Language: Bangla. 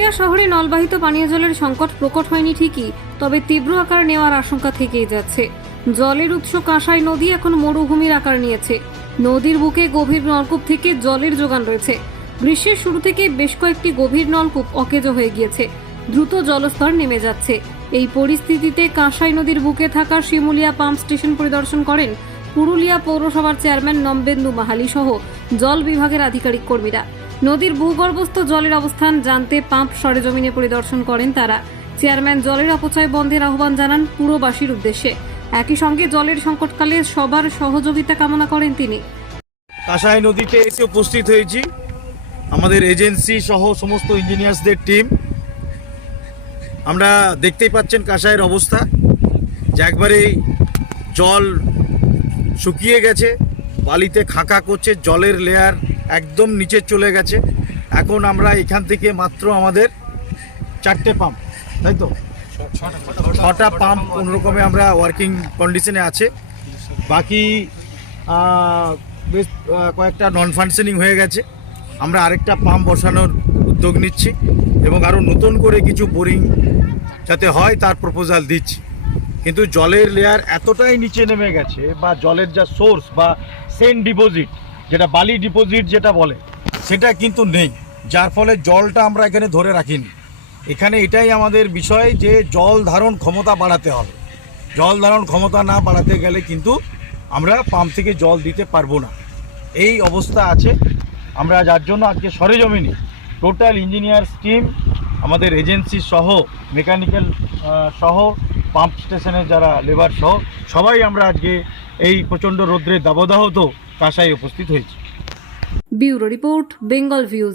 পুরুলিয়া শহরে নলবাহিত পানীয় জলের সংকট প্রকট হয়নি ঠিকই, তবে তীব্র আকার নেওয়ার আশঙ্কা থেকেই যাচ্ছে। জলের উৎস কাঁসাই নদী এখন মরুভূমির আকার নিয়েছে। নদীর বুকে গভীর নলকূপ থেকে জলের যোগান রয়েছে। গ্রীষ্মের শুরু থেকে বেশ কয়েকটি গভীর নলকূপ অকেজো হয়ে গিয়েছে। দ্রুত জলস্তর নেমে যাচ্ছে। এই পরিস্থিতিতে কাঁসাই নদীর বুকে থাকা শিমুলিয়া পাম্প স্টেশন পরিদর্শন করেন পুরুলিয়া পৌরসভার চেয়ারম্যান নমবেন্দু মাহালি সহ জল বিভাগের আধিকারিক কর্মীরা। নদীর ভূগর্ভস্থ জলের অবস্থান জানতে পাম্প সরেজমিনে পরিদর্শন করেন তারা। চেয়ারম্যান জলের অপচয় বন্ধের আহ্বান জানান পুরবাসীর উদ্দেশ্যে। একই সঙ্গে জলের সংকটকালে সবার সহযোগিতা কামনা করেন তিনি। কাঁসাই নদীতে এসে উপস্থিত হয়েছি। আমাদের এজেন্সি সহ সমস্ত ইঞ্জিনিয়ার্সদের টিম। আমরা দেখতেই পাচ্ছেন কাঁসাইয়ের অবস্থা। যে একবারেই জল শুকিয়ে গেছে, বালিতে খাঁকা করছে জলের লেয়ার একদম নিচে চলে গেছে। এখন আমরা এখান থেকে মাত্র আমাদের চারটে পাম্প তাই তো? ছটা পাম্প কোনোরকমে আমরা ওয়ার্কিং কন্ডিশনে আছে। বাকি বেশ কয়েকটা নন ফাংশনিং হয়ে গেছে। আমরা আরেকটা পাম্প বসানোর উদ্যোগ নিচ্ছি এবং আরও নতুন করে কিছু বোরিং যাতে হয় তার প্রপোজাল দিচ্ছি। কিন্তু জলের লেয়ার এতটাই নিচে নেমে গেছে বা জলের যা সোর্স বা সেন্ট ডিপোজিট যেটা বালি ডিপোজিট যেটা বলে, সেটা কিন্তু নেই। যার ফলে জলটা আমরা এখানে ধরে রাখিনি। এখানে এটাই আমাদের বিষয় যে জল ধারণ ক্ষমতা বাড়াতে হবে। জল ধারণ ক্ষমতা না বাড়াতে গেলে কিন্তু আমরা পাম্প থেকে জল দিতে পারব না। এই অবস্থা আছে। আমরা যার জন্য আজকে সরেজমিনি টোটাল ইঞ্জিনিয়ার্স টিম, আমাদের এজেন্সি সহ, মেকানিক্যাল সহ, পাম্প স্টেশনের যারা লেবার সহ, সবাই আমরা আজকে এই প্রচণ্ড রৌদ্রের দাবদাহ তো কাঁসায় উপস্থিত হয়েছি। Bureau report Bengal views.